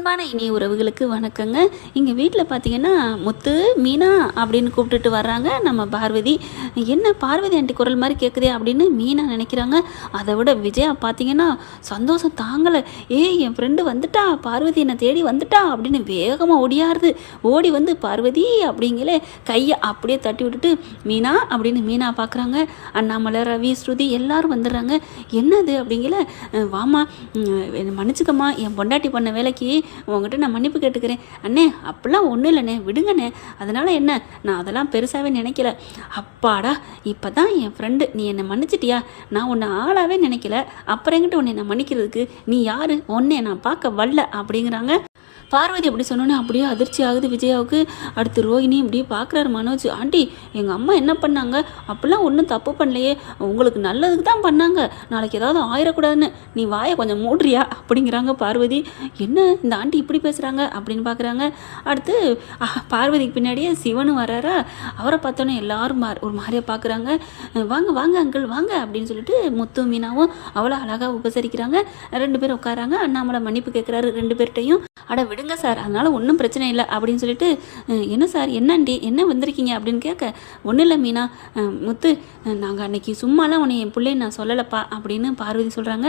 அன்பான இனிய உறவுகளுக்கு வணக்கங்க. இங்கே வீட்டில் பார்த்தீங்கன்னா முத்து மீனா அப்படின்னு கூப்பிட்டுட்டு வர்றாங்க. நம்ம பார்வதி என்ன பார்வதி ஆண்டி குரல் மாதிரி கேட்குதே அப்படின்னு மீனா நினைக்கிறாங்க. அதை விட விஜயா பார்த்தீங்கன்னா சந்தோஷம் தாங்கலை. ஏய் என் ஃப்ரெண்டு வந்துட்டா. பார்வதி என்னை தேடி வந்துட்டா அப்படின்னு வேகமாக ஓடியாருது. ஓடி வந்து பார்வதி அப்படிங்களே கையை அப்படியே தட்டி விட்டுட்டு மீனா அப்படின்னு மீனா பார்க்குறாங்க அண்ணாமலை ரவி ஸ்ருதி எல்லாரும் வந்துடுறாங்க. என்னது அப்படிங்கல வாமா வாம்மா என்னை மன்னிச்சுக்கம்மா. என் பொண்டாட்டி பண்ண வேலைக்கு உங்ககிட்ட நான் மன்னிப்பு கேட்டுக்கிறேன். அண்ணே அப்படிலாம் ஒன்றும் இல்லைண்ணே. விடுங்கண்ணே. அதனால் என்ன? நான் அதெல்லாம் பெருசாகவே நினைக்கல. அப்பாடா இப்போ தான் என் ஃப்ரெண்டு நீ என்னை மன்னிச்சிட்டியா? நான் உன்னை ஆளாகவே நினைக்கல. அப்புறம் என்கிட்ட உன்னை நான் மன்னிக்கிறதுக்கு நீ யார்? உன்னை நான் பார்க்க வரல அப்படிங்கிறாங்க. பார்வதி அப்படி சொன்னோன்னே அப்படியே அதிர்ச்சி ஆகுது. விஜயாவுக்கு அடுத்து ரோஹிணி இப்படியே பார்க்குறாரு மனோஜ். ஆண்டி எங்கள் அம்மா என்ன பண்ணாங்க? அப்படிலாம் ஒன்றும் தப்பு பண்ணலையே. உங்களுக்கு நல்லதுக்கு தான் பண்ணாங்க. நாளைக்கு ஏதாவது ஆயிடக்கூடாதுன்னு நீ வாயை கொஞ்சம் மூடுறியா? அப்படிங்கிறாங்க பார்வதி. என்ன? இந்த ஆண்டி இப்படி பேசுகிறாங்க அப்படின்னு பார்க்குறாங்க அடுத்து அஹ், பார்வதிக்கு பின்னாடியே சிவனும் வராரா? அவரை பார்த்தோன்னே எல்லாரும் மா- ஒரு மாதிரியாக பார்க்குறாங்க வாங்க வாங்க அங்கிள் வாங்க. அப்படின்னு சொல்லிட்டு முத்து மீனாவும் அவ்வளோ அழகாக உபசரிக்கிறாங்க. ரெண்டு பேரும் உட்காராங்க. அண்ணாமலை மன்னிப்பு கேட்குறாரு ரெண்டு பேர்கிட்டையும். அட விட விடுங்க சார் அதனால் ஒன்றும் பிரச்சனை இல்லை அப்படின்னு சொல்லிட்டு என்ன சார் என்னண்டி என்ன வந்திருக்கீங்க? அப்படின்னு கேட்க ஒன்றும் இல்லை மீனா முத்து நாங்கள் அன்னைக்கு சும்மாலாம் உன்னை என் பிள்ளைய நான் சொல்லலப்பா அப்படின்னு பார்வதி சொல்கிறாங்க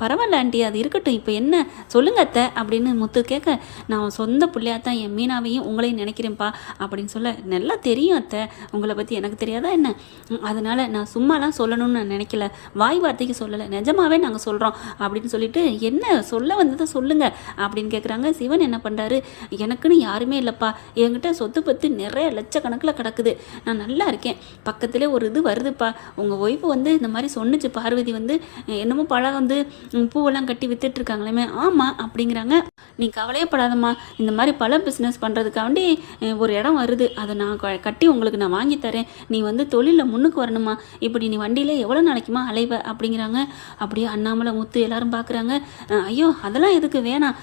பரவாயில்ல ஆண்டி அது இருக்கட்டும் இப்போ என்ன சொல்லுங்க அத்தை அப்படின்னு முத்து கேட்க நான் சொந்த பிள்ளையாக தான் என் மீனாவையும் உங்களையும் நினைக்கிறேன்ப்பா அப்படின்னு சொல்ல நல்லா தெரியும் அத்தை உங்களை பற்றி எனக்கு தெரியாதா என்ன? அதனால் நான் சும்மாலாம் சொல்லணும்னு நான் நினைக்கல வாய் வார்த்தைக்கு சொல்லலை நிஜமாவே நாங்கள் சொல்கிறோம் அப்படின்னு சொல்லிட்டு என்ன சொல்ல வந்ததை சொல்லுங்கள் அப்படின்னு கேட்குறாங்க சிவன் என்ன பண்ணுறாரு எனக்குன்னு யாருமே இல்லைப்பா. என்கிட்ட சொத்து பத்து நிறைய லட்சக்கணக்கில் கிடக்குது. நான் நல்லா இருக்கேன். பக்கத்திலே ஒரு இது வருதுப்பா. உங்கள் ஒய்ஃபு வந்து இந்த மாதிரி சொன்னுச்சு. பார்வதி வந்து என்னமோ பழம் வந்து பூவெல்லாம் கட்டி வித்துட்ருக்காங்களே ஆமாம் அப்படிங்கிறாங்க. நீ கவலையப்படாதம்மா. இந்த மாதிரி பல பிஸ்னஸ் பண்ணுறதுக்காண்டி ஒரு இடம் வருது. அதை நான் கட்டி உங்களுக்கு நான் வாங்கி தரேன். நீ வந்து தொழிலில் முன்னுக்கு வரணுமா இப்படி நீ வண்டியில் எவ்வளோ நாளைக்குமா அலைவ? அப்படிங்கிறாங்க. அப்படியே அண்ணாமலை முத்து எல்லாரும் பார்க்குறாங்க ஐயோ அதெல்லாம் எதுக்கு? வேணாம்.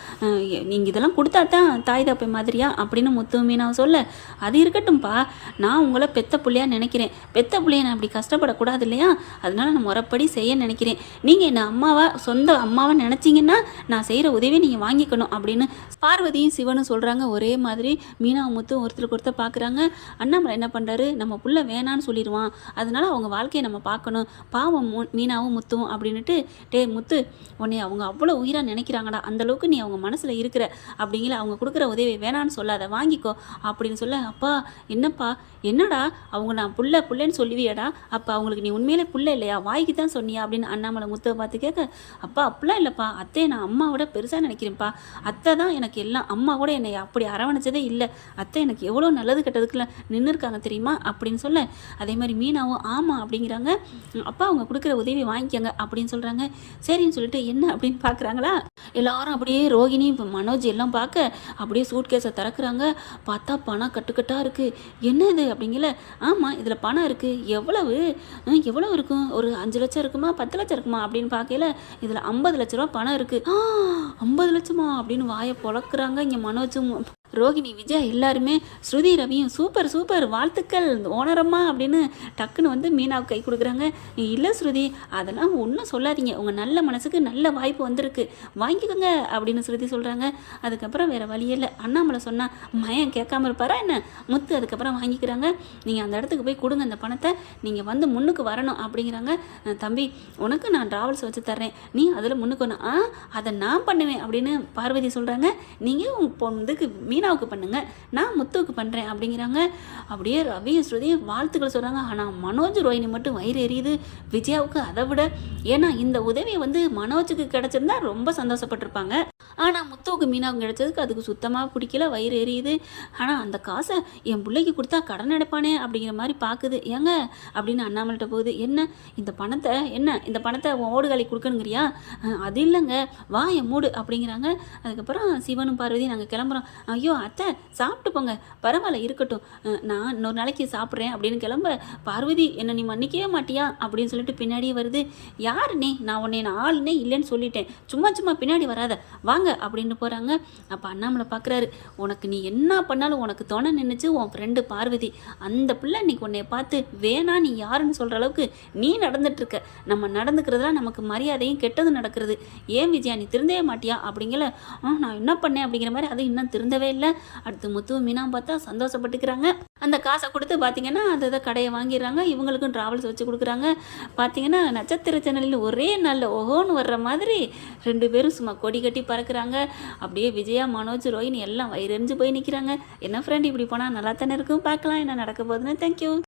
நீங்கள் இதெல்லாம் கொடுத்தா தான் தாய் தப்பை மாதிரியா அப்படின்னு முத்து மீனாவை சொல்ல அது இருக்கட்டும்ப்பா நான் உங்களை பெத்த புள்ளையா நினைக்கிறேன். பெத்த புள்ளைய நான் அப்படி கஷ்டப்படக்கூடாது இல்லையா? அதனால நான் முறைப்படி செய்ய நினைக்கிறேன். நீங்கள் என்ன அம்மாவா சொந்த அம்மாவை நினச்சிங்கன்னா நான் செய்கிற உதவியை நீங்கள் வாங்கிக்கணும் அப்படின்னு பார்வதியும் சிவனும் சொல்கிறாங்க ஒரே மாதிரி மீனாவும் முத்தும் ஒருத்தருக்கு ஒருத்தர் பார்க்குறாங்க. அண்ணாமலை என்ன பண்ணுறாரு நம்ம புள்ள வேணான்னு சொல்லிடுவான். அதனால அவங்க வாழ்க்கையை நம்ம பார்க்கணும். பாவம் மீனாவும் முத்தும் அப்படின்னுட்டு டேய் முத்து உன்னை அவங்க அவ்வளோ உயிராக நினைக்கிறாங்கடா. அந்த அளவுக்கு நீ அவங்க மனசில் இருக்கிற. அப்படிங்கிற அவங்க கொடுக்குற உதவி வேணான்னு சொல்லாத வாங்கிக்கோ அப்படின்னு சொல்ல அப்பா என்னப்பா? என்னடா? அவங்க நான் புள்ள புள்ளன்னு சொல்லுவியடா. அப்போ அவங்களுக்கு நீ உண்மையிலே புள்ள இல்லையா? வாய்க்கு தான் சொன்னியா? அப்படின்னு அண்ணாமலை முத்துவை பார்த்து கேட்க அப்பா அப்படிலாம் இல்லைப்பா. அத்தையை நான் அம்மாவோட பெருசாக நினைக்கிறேன்ப்பா. அத்தை தான் எனக்கு எல்லாம் அம்மா கூட என்னை அப்படி அரவணைச்சதே இல்லை. அத்தை எனக்கு எவ்வளோ நல்லது கெட்டதுக்குள்ள நின்று இருக்காங்க தெரியுமா? அப்படின்னு சொல்ல அதே மாதிரி மீனாவும் ஆமாம் அப்படிங்கிறாங்க. அப்பா அவங்க கொடுக்குற உதவி வாங்கிக்கோங்க அப்படின்னு சொல்கிறாங்க சரின்னு சொல்லிட்டு என்ன? அப்படின்னு பார்க்குறாங்களா எல்லாரும் அப்படியே ரோகிணி மனோஜ் எல்லாம் பார்க்க. அப்படியே சூட் கேஸை திறக்கிறாங்க. பார்த்தா பணம் கட்டுக்கட்டாக இருக்குது என்ன இது அப்படிங்கல. ஆமாம் இதில் பணம் இருக்குது எவ்வளவு? எவ்வளவு இருக்கும்? ஒரு அஞ்சு லட்சம் இருக்குமா? பத்து லட்சம் இருக்குமா? அப்படின்னு பார்க்கல இதில் ஐம்பது லட்ச ரூபா பணம் இருக்குது ஐம்பது லட்சமா? அப்படின்னு வாயை பொளக்குறாங்க இங்கே மனோஜும் ரோகிணி விஜய் எல்லாருமே ஸ்ருதி ரவியும் சூப்பர் சூப்பர் வாழ்த்துக்கள் ஓனரம்மா அப்படின்னு டக்குன்னு வந்து மீனாவுக்கு கை கொடுக்குறாங்க. இல்லை ஸ்ருதி அதெல்லாம் ஒன்றும் சொல்லாதீங்க. உங்கள் நல்ல மனசுக்கு நல்ல வாய்ப்பு வந்திருக்கு. வாங்கிக்கோங்க அப்படின்னு ஸ்ருதி சொல்கிறாங்க அதுக்கப்புறம் வேறு வழியே இல்லை. அண்ணாமலை சொன்னால் மயம் கேட்காம இருப்பாரா என்ன? முத்து அதுக்கப்புறம் வாங்கிக்கிறாங்க. நீங்கள் அந்த இடத்துக்கு போய் கொடுங்க அந்த பணத்தை. நீங்கள் வந்து முன்னுக்கு வரணும் அப்படிங்கிறாங்க. தம்பி உனக்கு நான் டிராவல்ஸ் வச்சு தர்றேன். நீ அதில் முன்னுக்கு ஒன்று ஆ அதை நான் பண்ணுவேன் அப்படின்னு பார்வதி சொல்கிறாங்க நீங்கள் உங்கள் பொண்ணுக்கு மீனாவுக்கு பண்ணுங்க நான் முத்துவுக்கு பண்ணுறேன் அப்படிங்கிறாங்க. அப்படியே ரவியும் ஸ்ருதியும் வாழ்த்துக்கள் சொல்கிறாங்க ஆனால் மனோஜ் ரோஹினி மட்டும் வயிறு எரியுது. விஜயாவுக்கு அதை விட ஏன்னா இந்த உதவி வந்து மனோஜுக்கு கிடச்சிருந்தா ரொம்ப சந்தோஷப்பட்டிருப்பாங்க. ஆனால் முத்துவுக்கு மீனாவுக்கு கிடைச்சதுக்கு அதுக்கு சுத்தமாக பிடிக்கல வயிறு எரியுது. ஆனால் அந்த காசை என் பிள்ளைக்கு கொடுத்தா கடன் அடைப்பானே அப்படிங்கிற மாதிரி பார்க்குது ஏங்க அப்படின்னு அண்ணாமல்கிட்ட போகுது. என்ன இந்த பணத்தை என்ன இந்த பணத்தை ஓடுகாலி கொடுக்கணுங்கிறியா? அது இல்லைங்க. வா என் மூடு அப்படிங்கிறாங்க. அதுக்கப்புறம் சிவனும் பார்வதி நாங்கள் கிளம்புறோம். ஐயோ அத்தை சாப்பிட்டு போங்க. பரவாயில்ல இருக்கட்டும். நான் இன்னொரு நாளைக்கு சாப்பிட்றேன் அப்படின்னு கிளம்ப பார்வதி என்னை நீ மன்னிக்கவே மாட்டியா? அப்படின்னு சொல்லிட்டு பின்னாடியே வருது. யாருனே? நீ நான் உன்னை நான் ஆளுனே இல்லைன்னு சொல்லிட்டேன். சும்மா சும்மா பின்னாடி வராத. வாங்க அப்படின்னு போகிறாங்க அப்போ அண்ணாமலை பார்க்குறாரு உனக்கு நீ என்ன பண்ணாலும் உனக்கு துணை நின்றுச்சு உன் ஃப்ரெண்டு பார்வதி. அந்த பிள்ளை இன்னைக்கு உன்னை பார்த்து வேணா நீ யாருன்னு சொல்கிற அளவுக்கு நீ நடந்துட்டுருக்க. நம்ம நடந்துக்கிறதுலாம் நமக்கு மரியாதையும் கெட்டது நடக்கிறது. ஏன் விஜயா நீ திருந்தவே மாட்டியா? அப்படிங்கிற ஆ நான் என்ன பண்ணேன்? அப்படிங்கிற மாதிரி அது இன்னும் திருந்தவே இல்லை. அடுத்து முத்து மீனா பார்த்தா சந்தோஷப்பட்டுக்கிறாங்க. அந்த காசை கொடுத்து பார்த்தீங்கன்னா அந்த இதை கடையை வாங்கிடுறாங்க. இவங்களுக்கும் ட்ராவல்ஸ் வச்சு கொடுக்குறாங்க. பார்த்தீங்கன்னா நட்சத்திர சேனலில் ஒரே நாளில் ஓஹோன்னு வர்ற மாதிரி ரெண்டு பேரும் சும்மா கொடி கட்டி பறக்கிறாங்க. அப்படியே விஜயா மனோஜ் ரோஹினி எல்லாம் வயிறறிஞ்சு போய் நிற்கிறாங்க என்ன ஃப்ரெண்ட் இப்படி போனால் நல்லா தானே இருக்கும்? பார்க்கலாம் என்ன நடக்க போகுதுன்னு. தேங்க்யூ